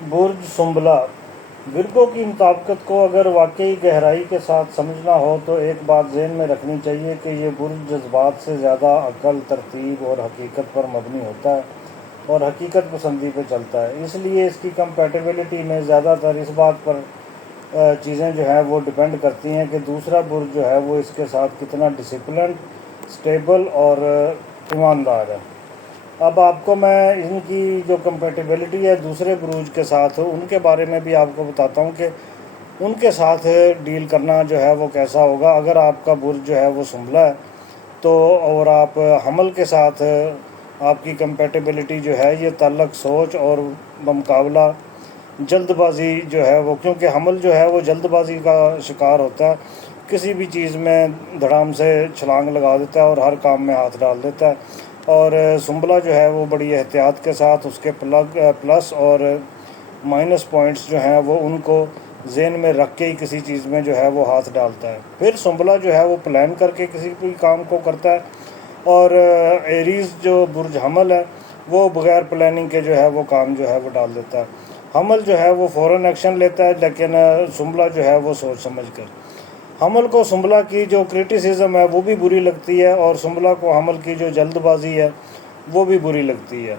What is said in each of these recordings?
برج سنبلہ Virgo کی مطابقت کو اگر واقعی گہرائی کے ساتھ سمجھنا ہو تو ایک بات ذہن میں رکھنی چاہیے کہ یہ برج جذبات سے زیادہ عقل، ترتیب اور حقیقت پر مبنی ہوتا ہے اور حقیقت پسندی پہ چلتا ہے۔ اس لیے اس کی کمپیٹیبلٹی میں زیادہ تر اس بات پر چیزیں جو ہے وہ ڈیپینڈ کرتی ہیں کہ دوسرا برج جو ہے وہ اس کے ساتھ کتنا ڈسپلنڈ، سٹیبل اور ایماندار ہے۔ اب آپ کو میں ان کی جو کمپیٹیبلٹی ہے دوسرے بروج کے ساتھ ان کے بارے میں بھی آپ کو بتاتا ہوں کہ ان کے ساتھ ڈیل کرنا جو ہے وہ کیسا ہوگا۔ اگر آپ کا برج جو ہے وہ سنبلہ ہے تو اور آپ حمل کے ساتھ آپ کی کمپیٹیبلٹی جو ہے یہ تعلق سوچ اور بمقابلہ جلد بازی جو ہے وہ، کیونکہ حمل جو ہے وہ جلد بازی کا شکار ہوتا ہے، کسی بھی چیز میں دھڑام سے چھلانگ لگا دیتا ہے اور ہر کام میں ہاتھ ڈال دیتا ہے، اور سنبلہ جو ہے وہ بڑی احتیاط کے ساتھ اس کے پلس اور مائنس پوائنٹس جو ہیں وہ ان کو ذہن میں رکھ کے ہی کسی چیز میں جو ہے وہ ہاتھ ڈالتا ہے۔ پھر سنبلہ جو ہے وہ پلان کر کے کسی بھی کام کو کرتا ہے، اور ایریز جو برج حمل ہے وہ بغیر پلاننگ کے جو ہے وہ کام جو ہے وہ ڈال دیتا ہے۔ حمل جو ہے وہ فوراً ایکشن لیتا ہے، لیکن سنبلہ جو ہے وہ سوچ سمجھ کر۔ حمل کو سنبلہ کی جو کرٹیسزم ہے وہ بھی بری لگتی ہے، اور سنبلہ کو حمل کی جو جلد بازی ہے وہ بھی بری لگتی ہے۔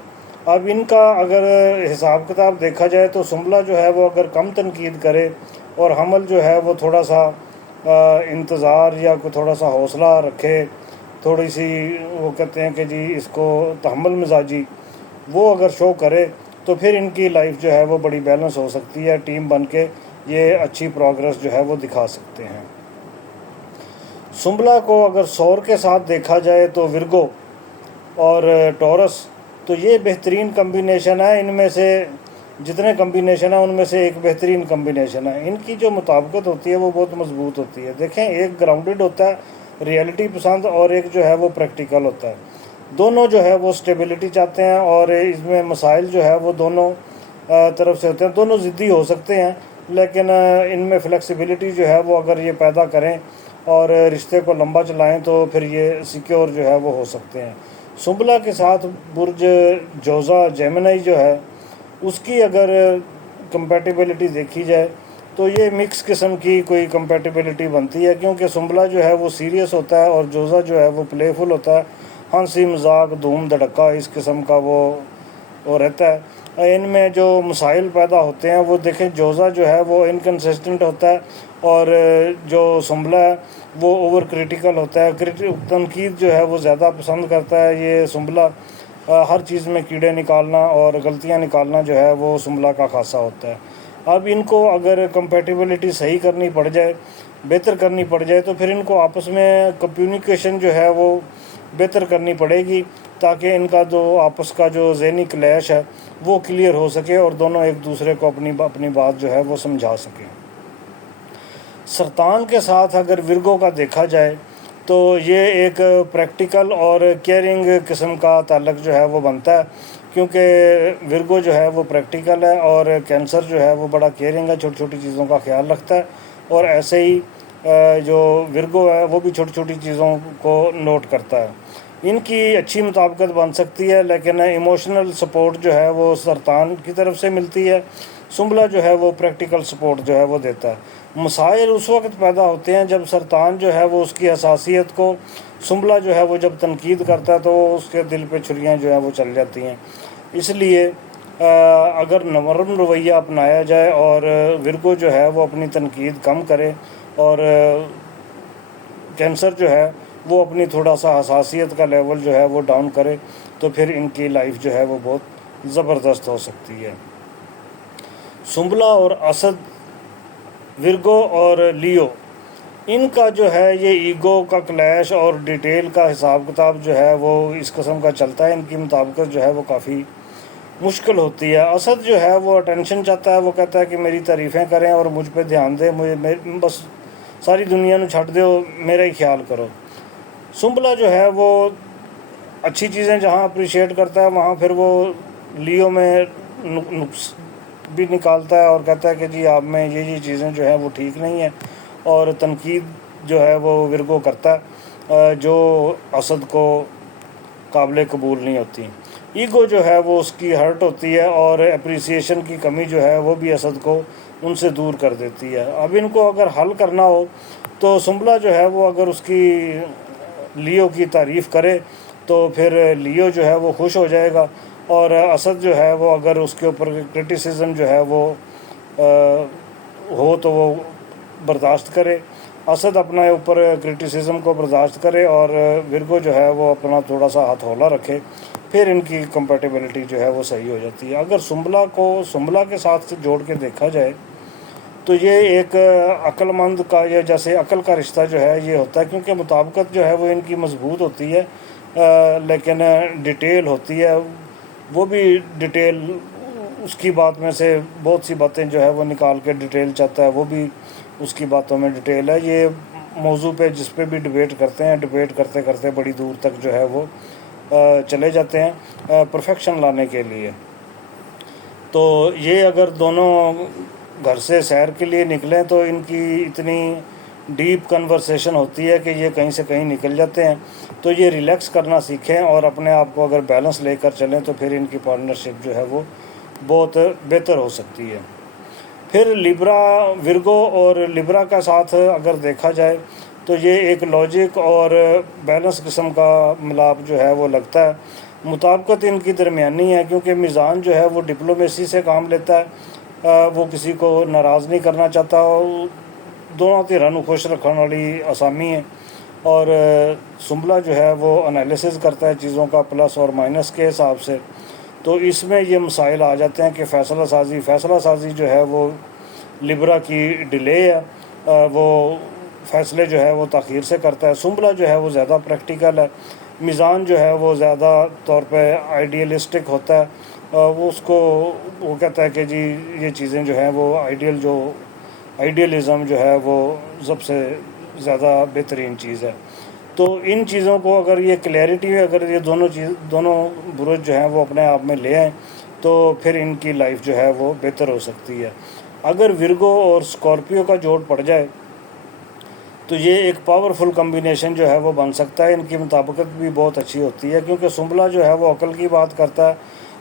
اب ان کا اگر حساب کتاب دیکھا جائے تو سنبلہ جو ہے وہ اگر کم تنقید کرے اور حمل جو ہے وہ تھوڑا سا انتظار یا تھوڑا سا حوصلہ رکھے، تھوڑی سی وہ کہتے ہیں کہ جی اس کو تحمل مزاجی وہ اگر شو کرے تو پھر ان کی لائف جو ہے وہ بڑی بیلنس ہو سکتی ہے، ٹیم بن کے یہ اچھی پروگرس جو ہے وہ دکھا سکتے ہیں۔ سنبلہ کو اگر سور کے ساتھ دیکھا جائے تو ورگو اور ٹورس تو یہ بہترین کمبینیشن ہے، ان میں سے جتنے کمبینیشن ہیں ان میں سے ایک بہترین کمبینیشن ہے۔ ان کی جو مطابقت ہوتی ہے وہ بہت مضبوط ہوتی ہے۔ دیکھیں، ایک گراؤنڈڈ ہوتا ہے، ریئلٹی پسند، اور ایک جو ہے وہ پریکٹیکل ہوتا ہے۔ دونوں جو ہے وہ سٹیبلٹی چاہتے ہیں، اور اس میں مسائل جو ہے وہ دونوں طرف سے ہوتے ہیں، دونوں ضدی ہو سکتے ہیں، لیکن ان میں فلیکسیبلٹی جو ہے وہ اگر یہ پیدا کریں اور رشتے کو لمبا چلائیں تو پھر یہ سیکیور جو ہے وہ ہو سکتے ہیں۔ سنبلہ کے ساتھ برج جوزا جیمنائی جو ہے اس کی اگر کمپیٹیبلٹی دیکھی جائے تو یہ مکس قسم کی کوئی کمپیٹیبلٹی بنتی ہے، کیونکہ سنبلہ جو ہے وہ سیریس ہوتا ہے اور جوزا جو ہے وہ پلے فل ہوتا ہے، ہنسی مذاق دھوم دھڑکا اس قسم کا وہ رہتا ہے۔ ان میں جو مسائل پیدا ہوتے ہیں وہ دیکھیں، جوزا جو ہے وہ انکنسسٹنٹ ہوتا ہے، اور جو سنبلہ ہے وہ اوور کریٹیکل ہوتا ہے، تنقید جو ہے وہ زیادہ پسند کرتا ہے۔ یہ سنبلہ ہر چیز میں کیڑے نکالنا اور غلطیاں نکالنا جو ہے وہ سنبلہ کا خاصہ ہوتا ہے۔ اب ان کو اگر کمپیٹیبلٹی صحیح کرنی پڑ جائے، بہتر کرنی پڑ جائے، تو پھر ان کو آپس میں کمیونیکیشن جو ہے وہ بہتر کرنی پڑے گی، تاکہ ان کا جو آپس کا جو ذہنی کلیش ہے وہ کلیئر ہو سکے اور دونوں ایک دوسرے کو اپنی بات جو ہے وہ سمجھا سکیں۔ سرطان کے ساتھ اگر ورگو کا دیکھا جائے تو یہ ایک پریکٹیکل اور کیئرنگ قسم کا تعلق جو ہے وہ بنتا ہے، کیونکہ ورگو جو ہے وہ پریکٹیکل ہے اور کینسر جو ہے وہ بڑا کیئرنگ ہے، چھوٹی چھوٹی چیزوں کا خیال رکھتا ہے، اور ایسے ہی جو ورگو ہے وہ بھی چھوٹی چھوٹی چیزوں کو نوٹ کرتا ہے۔ ان کی اچھی مطابقت بن سکتی ہے، لیکن ایموشنل سپورٹ جو ہے وہ سرطان کی طرف سے ملتی ہے، سنبلہ جو ہے وہ پریکٹیکل سپورٹ جو ہے وہ دیتا ہے۔ مسائل اس وقت پیدا ہوتے ہیں جب سرطان جو ہے وہ اس کی حساسیت کو، سنبلہ جو ہے وہ جب تنقید کرتا ہے تو اس کے دل پہ چھریاں جو ہیں وہ چل جاتی ہیں۔ اس لیے اگر نرم رویہ اپنایا جائے اور ورگو جو ہے وہ اپنی تنقید کم کرے اور کینسر جو ہے وہ اپنی تھوڑا سا حساسیت کا لیول جو ہے وہ ڈاؤن کرے، تو پھر ان کی لائف جو ہے وہ بہت زبردست ہو سکتی ہے۔ سنبلہ اور اسد، ورگو اور لیو، ان کا جو ہے یہ ایگو کا کلیش اور ڈیٹیل کا حساب کتاب جو ہے وہ اس قسم کا چلتا ہے، ان کی مطابقت جو ہے وہ کافی مشکل ہوتی ہے۔ اسد جو ہے وہ اٹینشن چاہتا ہے، وہ کہتا ہے کہ میری تعریفیں کریں اور مجھ پہ دھیان دیں، بس ساری دنیا نو چھڈ دیو، میرا ہی خیال کرو۔ سنبلہ جو ہے وہ اچھی چیزیں جہاں اپریشیٹ کرتا ہے وہاں پھر وہ لیو میں نقص بھی نکالتا ہے اور کہتا ہے کہ جی آپ میں یہ چیزیں جو ہیں وہ ٹھیک نہیں ہیں، اور تنقید جو ہے وہ ورگو کرتا ہے جو اسد کو قابل قبول نہیں ہوتی۔ ایگو جو ہے وہ اس کی ہرٹ ہوتی ہے، اور اپریسیشن کی کمی جو ہے وہ بھی اسد کو ان سے دور کر دیتی ہے۔ اب ان کو اگر حل کرنا ہو تو سنبلہ جو ہے وہ اگر اس کی لیو کی تعریف کرے تو پھر لیو جو ہے وہ خوش ہو جائے گا، اور اسد جو ہے وہ اگر اس کے اوپر کرٹیسزم جو ہے وہ ہو تو وہ برداشت کرے، اسد اپنا اوپر کرٹیسزم کو برداشت کرے، اور ورگو جو ہے وہ اپنا تھوڑا سا ہاتھ ہولا رکھے، پھر ان کی کمپیٹیبلٹی جو ہے وہ صحیح ہو جاتی ہے۔ اگر سنبلہ کے ساتھ جوڑ کے دیکھا جائے تو یہ ایک عقل مند کا، یا جیسے عقل کا رشتہ جو ہے یہ ہوتا ہے، کیونکہ مطابقت جو ہے وہ ان کی مضبوط ہوتی ہے، لیکن ڈیٹیل ہوتی ہے، وہ بھی ڈیٹیل اس کی بات میں سے بہت سی باتیں جو ہے وہ نکال کے ڈیٹیل چاہتا ہے، وہ بھی اس کی باتوں میں ڈیٹیل ہے۔ یہ موضوع پہ جس پہ بھی ڈیبیٹ کرتے ہیں، ڈیبیٹ کرتے کرتے بڑی دور تک جو ہے وہ چلے جاتے ہیں پرفیکشن لانے کے لیے۔ تو یہ اگر دونوں گھر سے سیر کے لیے نکلیں تو ان کی اتنی ڈیپ کنورسیشن ہوتی ہے کہ یہ کہیں سے کہیں نکل جاتے ہیں۔ تو یہ ریلیکس کرنا سیکھیں اور اپنے آپ کو اگر بیلنس لے کر چلیں تو پھر ان کی پارٹنرشپ جو ہے وہ بہت بہتر ہو سکتی ہے۔ پھر لیبرا، ورگو اور لیبرا کا ساتھ اگر دیکھا جائے تو یہ ایک لاجک اور بیلنس قسم کا ملاپ جو ہے وہ لگتا ہے۔ مطابقت ان کی درمیانی ہے، کیونکہ میزان جو ہے وہ ڈپلومیسی سے کام لیتا ہے، وہ کسی کو ناراض نہیں کرنا چاہتا، دونوں دھڑوں کو خوش رکھنے والی آسامی ہے۔ اور سنبلہ جو ہے وہ انالیسز کرتا ہے چیزوں کا پلس اور مائنس کے حساب سے، تو اس میں یہ مسائل آ جاتے ہیں کہ فیصلہ سازی جو ہے وہ لیبرا کی ڈیلے ہے، وہ فیصلے جو ہے وہ تاخیر سے کرتا ہے۔ سنبلہ جو ہے وہ زیادہ پریکٹیکل ہے، میزان جو ہے وہ زیادہ طور پہ آئیڈیلسٹک ہوتا ہے، وہ کہتا ہے کہ جی یہ چیزیں جو ہیں وہ آئیڈیلزم جو ہے وہ سب سے زیادہ بہترین چیز ہے۔ تو ان چیزوں کو اگر یہ کلیئرٹی ہے، اگر یہ دونوں برج جو ہیں وہ اپنے آپ میں لے آئیں تو پھر ان کی لائف جو ہے وہ بہتر ہو سکتی ہے۔ اگر ورگو اور اسکارپیو کا جوڑ پڑ جائے تو یہ ایک پاورفل کمبینیشن جو ہے وہ بن سکتا ہے۔ ان کی مطابقت بھی بہت اچھی ہوتی ہے، کیونکہ سنبلہ جو ہے وہ عقل کی بات کرتا ہے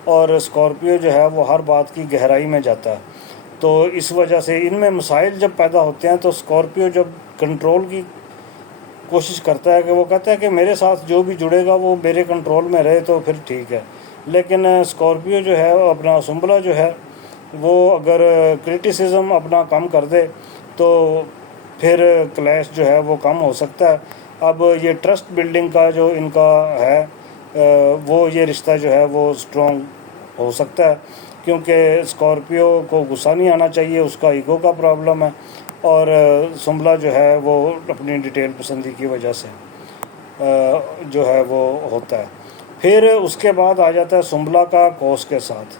اور اسکارپیو جو ہے وہ ہر بات کی گہرائی میں جاتا ہے۔ تو اس وجہ سے ان میں مسائل جب پیدا ہوتے ہیں تو اسکارپیو جب کنٹرول کی کوشش کرتا ہے، کہ وہ کہتا ہے کہ میرے ساتھ جو بھی جڑے گا وہ میرے کنٹرول میں رہے تو پھر ٹھیک ہے، لیکن اسکارپیو جو ہے اپنا سنبلہ جو ہے وہ اگر کرٹیسزم اپنا کم کر دے تو پھر کلیش جو ہے وہ کم ہو سکتا ہے۔ اب یہ ٹرسٹ بلڈنگ کا جو ان کا ہے وہ یہ رشتہ جو ہے وہ اسٹرانگ ہو سکتا ہے، کیونکہ اسکارپیو کو غصہ نہیں آنا چاہیے، اس کا ایگو کا پرابلم ہے، اور سنبلہ جو ہے وہ اپنی ڈیٹیل پسندی کی وجہ سے جو ہے وہ ہوتا ہے۔ پھر اس کے بعد آ جاتا ہے سنبلہ کا کوس کے ساتھ،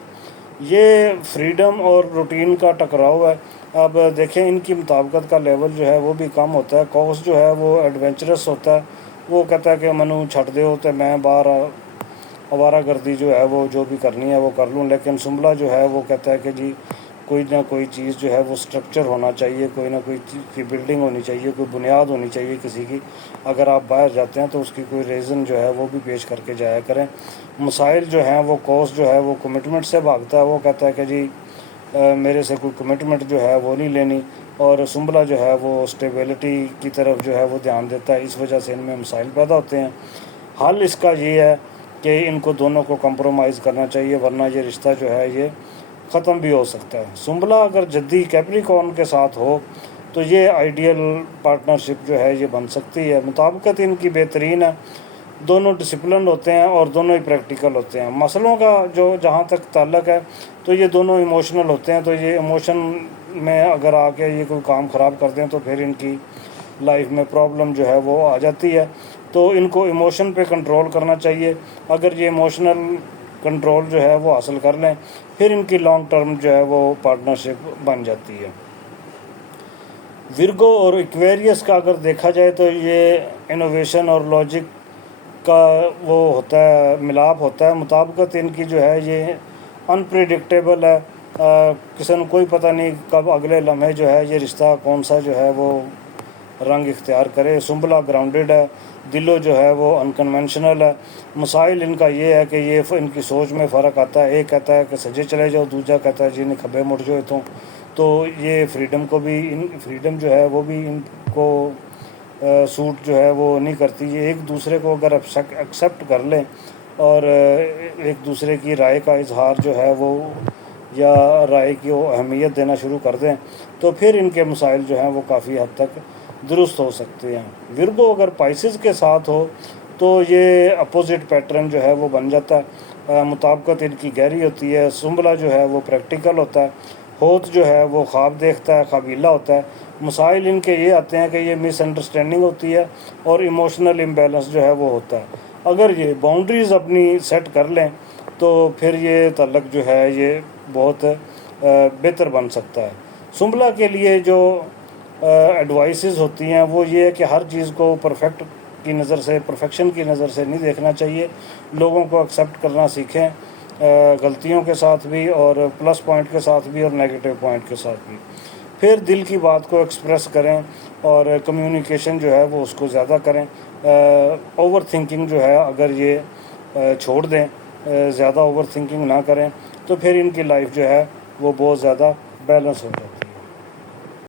یہ فریڈم اور روٹین کا ٹکراؤ ہے۔ اب دیکھیں ان کی مطابقت کا لیول جو ہے وہ بھی کم ہوتا ہے۔ کوس جو ہے وہ ایڈونچرس ہوتا ہے، وہ کہتا ہے کہ منو چھٹ دے تو میں باہر آوارہ گردی جو ہے وہ جو بھی کرنی ہے وہ کر لوں، لیکن سنبلہ جو ہے وہ کہتا ہے کہ جی کوئی نہ کوئی چیز جو ہے وہ سٹرکچر ہونا چاہیے، کوئی نہ کوئی چیز کی بلڈنگ ہونی چاہیے، کوئی بنیاد ہونی چاہیے کسی کی۔ اگر آپ باہر جاتے ہیں تو اس کی کوئی ریزن جو ہے وہ بھی پیش کر کے جایا کریں۔ مسائل جو ہیں وہ کوس جو ہے وہ کمٹمنٹ سے بھاگتا ہے، وہ کہتا ہے کہ جی میرے سے کوئی کمٹمنٹ جو ہے وہ نہیں لینی، اور سنبلہ جو ہے وہ اسٹیبلٹی کی طرف جو ہے وہ دھیان دیتا ہے۔ اس وجہ سے ان میں مسائل پیدا ہوتے ہیں۔ حل اس کا یہ ہے کہ ان کو دونوں کو کمپرومائز کرنا چاہیے، ورنہ یہ رشتہ جو ہے یہ ختم بھی ہو سکتا ہے۔ سنبلہ اگر جدی کیپریکارن کے ساتھ ہو تو یہ آئیڈیل پارٹنرشپ جو ہے یہ بن سکتی ہے۔ مطابقت ان کی بہترین ہے، دونوں ڈسپلن ہوتے ہیں اور دونوں ہی پریکٹیکل ہوتے ہیں۔ مسئلوں کا جو جہاں تک تعلق ہے تو یہ دونوں ایموشنل ہوتے ہیں، تو یہ ایموشن میں اگر آ کے یہ کوئی کام خراب کر دیں تو پھر ان کی لائف میں پرابلم جو ہے وہ آ جاتی ہے۔ تو ان کو ایموشن پہ کنٹرول کرنا چاہیے۔ اگر یہ ایموشنل کنٹرول جو ہے وہ حاصل کر لیں پھر ان کی لانگ ٹرم جو ہے وہ پارٹنرشپ بن جاتی ہے۔ ورگو اور ایکویریس کا اگر دیکھا جائے تو یہ انوویشن اور لاجک کا وہ ہوتا ہے، ملاپ ہوتا ہے۔ مطابقت ان کی جو ہے یہ انپریڈکٹیبل ہے، کسی نے کوئی پتہ نہیں کب اگلے لمحے جو ہے یہ رشتہ کون سا جو ہے وہ رنگ اختیار کرے۔ سنبلہ گراؤنڈڈ ہے، دلو جو ہے وہ انکنونشنل ہے. مسائل ان کا یہ ہے کہ یہ ان کی سوچ میں فرق آتا ہے. ایک کہتا ہے کہ سجے چلے جاؤ, دوسرا کہتا ہے جی نہیں کھبے مڑ جاؤ. تو یہ فریڈم کو بھی فریڈم جو ہے وہ بھی ان کو سوٹ جو ہے وہ نہیں کرتی. یہ ایک دوسرے کو اگر ایکسیپٹ کر لیں اور ایک دوسرے کی رائے کا اظہار جو ہے وہ یا رائے کی اہمیت دینا شروع کر دیں تو پھر ان کے مسائل جو ہیں وہ کافی حد تک درست ہو سکتے ہیں. ورگو اگر پائسز کے ساتھ ہو تو یہ اپوزٹ پیٹرن جو ہے وہ بن جاتا ہے. مطابقت ان کی گہری ہوتی ہے. سنبلہ جو ہے وہ پریکٹیکل ہوتا ہے. ہوت جو ہے وہ خواب دیکھتا ہے, قابیلہ ہوتا ہے. مسائل ان کے یہ آتے ہیں کہ یہ مس انڈرسٹینڈنگ ہوتی ہے اور ایموشنل امبیلنس جو ہے وہ ہوتا ہے. اگر یہ باؤنڈریز اپنی سیٹ کر لیں تو پھر یہ تعلق جو ہے یہ بہت بہتر بن سکتا ہے. سنبلہ کے لیے جو ایڈوائسز ہوتی ہیں وہ یہ ہے کہ ہر چیز کو پرفیکشن کی نظر سے نہیں دیکھنا چاہیے. لوگوں کو ایکسیپٹ کرنا سیکھیں, غلطیوں کے ساتھ بھی اور پلس پوائنٹ کے ساتھ بھی اور نیگیٹو پوائنٹ کے ساتھ بھی. پھر دل کی بات کو ایکسپریس کریں اور کمیونیکیشن جو ہے وہ اس کو زیادہ کریں. اوور تھنکنگ جو ہے اگر یہ چھوڑ دیں, زیادہ اوور تھنکنگ نہ کریں تو پھر ان کی لائف جو ہے وہ بہت زیادہ بیلنس ہو جاتی ہے.